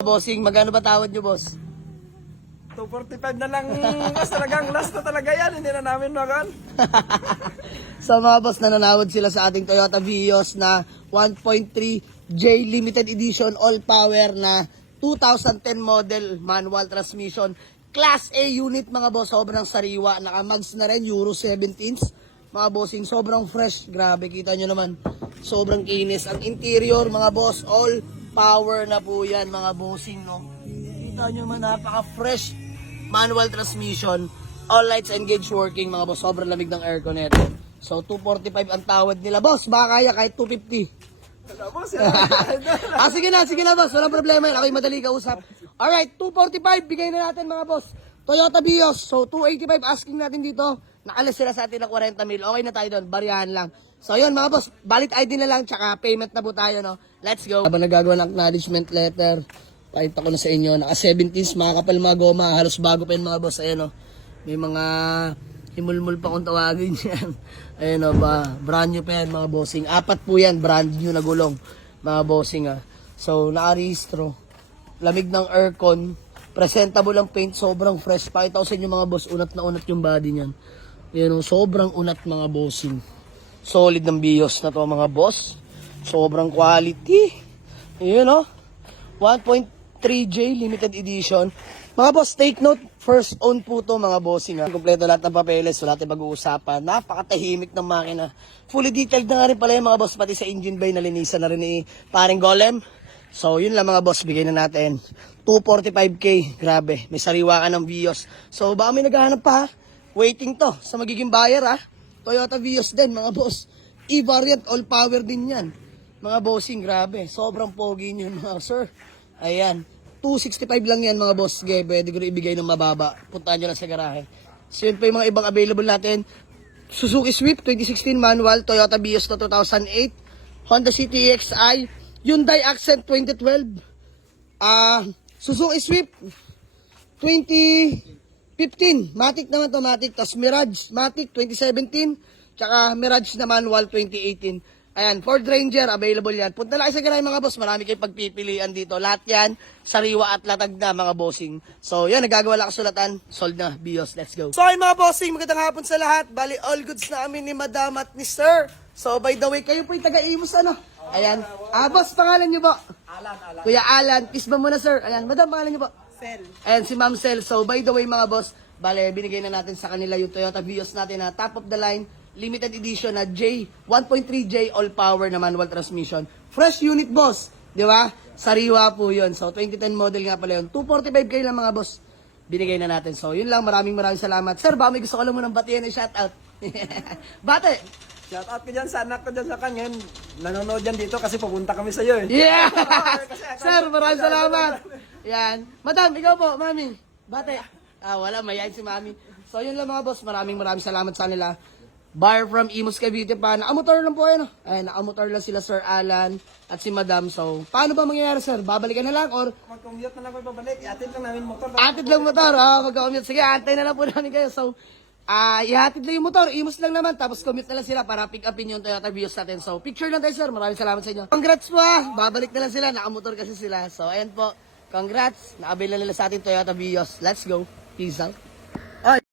Bossing, magkano ba tawad nyo, boss? 245 na lang, boss. Talagang last na talaga yan. Hindi na namin makan. So mga boss, nananawad sila sa ating Toyota Vios na 1.3J limited edition all power na 2010 model manual transmission. Class A unit mga boss, sobrang sariwa. Naka-mags na rin, Euro 17s. Mga bossing, sobrang fresh. Grabe, kita nyo naman. Sobrang kinis. Ang interior mga boss, all power na po yan mga bossing, no? Kita nyo naman, napaka-fresh manual transmission. All lights engaged working mga boss. Sobrang lamig ng aircon nito. So 245 ang tawad nila. Boss, baka kaya kahit 250. Wala, boss. Sige na boss. Walang problema yun. Ako'y madali kausap. Alright, 245. Bigay na natin mga boss. Toyota Vios. So 285 asking natin dito. Nakalis sila sa atin ng 40 mil. Okay na tayo doon. Bariyahan lang. So yun mga boss. Valid ID na lang. Tsaka payment na po tayo, no? Let's go. Habang nagagawa ng acknowledgement letter, pakita ko na sa inyo. Naka 17s, mga kapal mga goma. Halos bago pa yun mga boss. Ayan, no? May mga himulmul pa kung tawagin yan. Ayan, no? Brand new pa yan mga bossing. 4 po yan. Brand new na gulong. Mga bossing, ha. So, nakarehistro. Lamig ng aircon. Presentable ang paint. Sobrang fresh. Pakita ko sa inyo mga boss. Unat na unat yung body niyan. Ayan, no? Sobrang unat mga bossing. Solid ng Vios na to mga boss. Sobrang quality. Ayan, no? 1.3J limited edition. Mga boss, take note, first own po to mga bossing. Kompleto lahat ng papeles, wala tayong pag-uusapan. Napakatahimik ng makina. Fully detailed na nga rin pala yung mga boss, pati sa engine bay nalinisan na rin ni paring Golem. So yun lang mga boss, bigay na natin 245k. Grabe, may sariwa ka ng Vios. So baka may naghahanap pa ha? Waiting to sa magiging buyer ha. Toyota Vios din mga boss. E-variant, all power din yan. Mga bossing, grabe. Sobrang pogi niyo mga sir. Ayan. 265 lang yan mga boss. Sige, pwede ko na ibigay ng mababa. Puntahan nyo lang sa garahe. So yun pa yung mga ibang available natin. Suzuki Swift 2016 manual. Toyota Vios na 2008. Honda City EXI. Hyundai Accent 2012. Suzuki Swift 2015. Matic naman to, Matic. Tapos Mirage Matic 2017. Tsaka Mirage na manual 2018. Ayan, Ford Ranger, available yan. Punta lang kayo sa garahe mga boss. Marami kayong pagpipilian dito. Lahat yan, sariwa at latag na mga bossing. So, yan, nagagawa lang kasulatan. Sold na, Vios. Let's go. So, ayun mga bossing, magandang hapon sa lahat. Bali, all goods na amin ni Madam at ni Sir. So, by the way, kayo po yung taga-Imus, ano? Ayan. Boss, pangalan nyo po? Alan. Kuya Alan. Kiss ba muna, Sir? Ayan, Madam, pangalan nyo po? Sel. Ayan, si Ma'am Sel. So, by the way, mga boss, bale, binigay na natin sa kanila yung Toyota Vios natin na top of the line, limited edition na 1.3J all power na manual transmission. Fresh unit, boss. Di ba? Sariwa po yun. So, 2010 model nga pala yun. 245k lang mga boss. Binigay na natin. So, yun lang. Maraming salamat. Sir, baka may gusto ko lang munang batiyan ng shoutout. Bate! Shout out ko dyan sa anak ko dyan sa kanya. Nanonood dyan dito kasi pupunta kami sa iyo eh. Yeah! Sir, maraming salamat. Yan. Madam, ikaw po, mami. Bate. Wala. Mayayin si mami. So, yun lang mga boss. Maraming salamat sa nila. Buyer from Imus Cavite pa. Nakamotor lang po yan. Nakamotor lang sila Sir Alan at si Madam. So, paano ba mangyayari sir? Babalikan na lang or? Mag-commute na lang ko babalik. Atid lang namin motor. Atid lang motor. Mag-commute. Sige, antay na lang po namin kayo. So, ihatid lang yung motor. Imus lang naman. Tapos commute na lang sila para pick upin yung Toyota Vios natin. So, picture lang tayo sir. Maraming salamat sa inyo. Congrats po Babalik na lang sila. Nakamotor kasi sila. So, ayan po. Congrats. Nakabil na nila sa ating Toyota Vios. Let's go. Peace out.